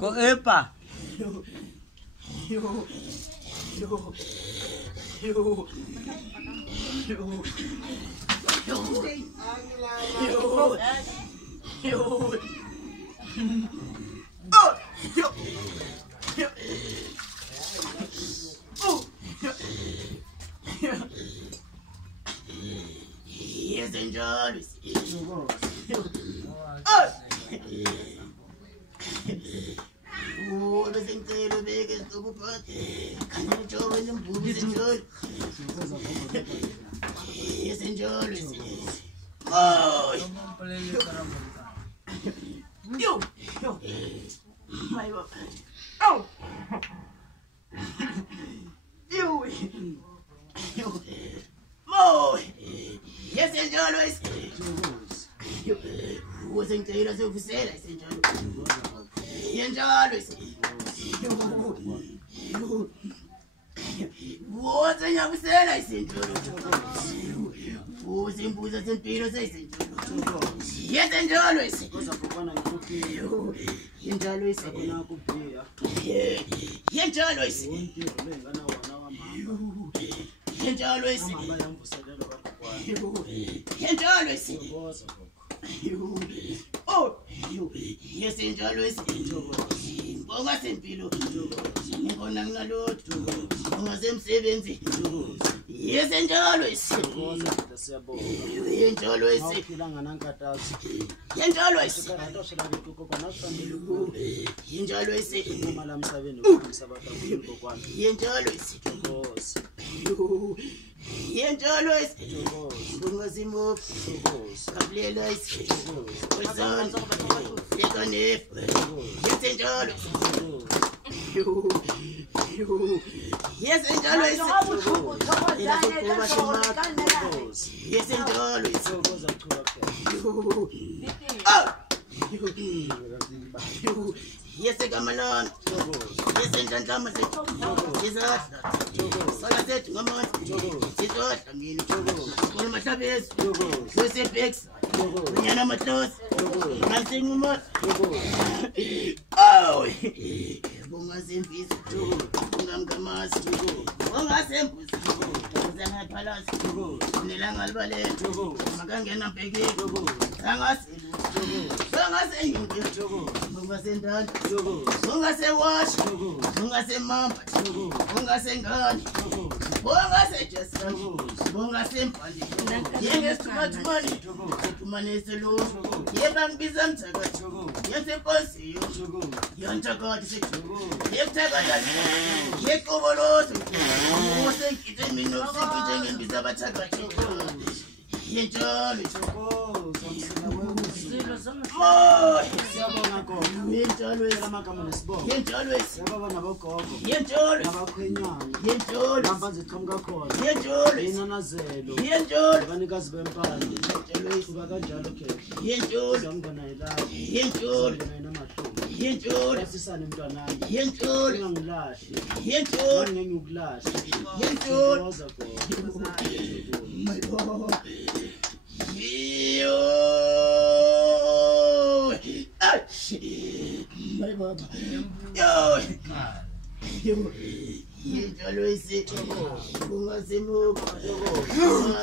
Ko epa. Yes, enjoy. Oh, the thing to make is to put. Can you show them boobies enjoy? Yes, enjoy. Oh, yo, my God. Oh, you, oh, yes, enjoy. Who think they are so sad? I said, enjoy. What are you saying? I said, who's in Buddha and Peter? I said, yes, enjoy. Oh, yes, enjoy. Bonga sempilo. Ngibona nginalotho. Bonga semsebenzi. Yes, enjoy. Enjoy. Awuphilanga nankatazi. Enjoy. Sikaratoshela bituko kona sandile. Enjoy. Uma la msabeni ukumsabata kokwana. Enjoy. Thokoza. Enjoy. Thokoza. Bonga simo. Thokoza. Kabulela isi. Thokozani. Yekanef. Yes, enjoy. Yes, enjoy. Yes, enjoy. Yes, Gamalon. Yes, Ndladlama. Yes, Sola set, Ngoma. Yes, I mean, all my tabs. Yes, Pex. Yana Matos. Nothing more. Oh, Bunga Simpis. Bunga Bunga Simpus. Zanga Palace. Nilang Albale. Magangana Peggy. Sangas. Sangas and Bunga Sendan. Bunga se wash. Bunga se mump. Bunga se gun. Bunga se just. Bunga Simpani. Yes, too much money. Too many to lose. Yeban Bizanta. Yes, a pussy. Yanta God is it. Yes, Tagada. Yes, overload. Who think it in me no secret and Bizabataga. Enjoy. Oh, my God. My Baba. Yo. You always say, Bunga Simu, Bunga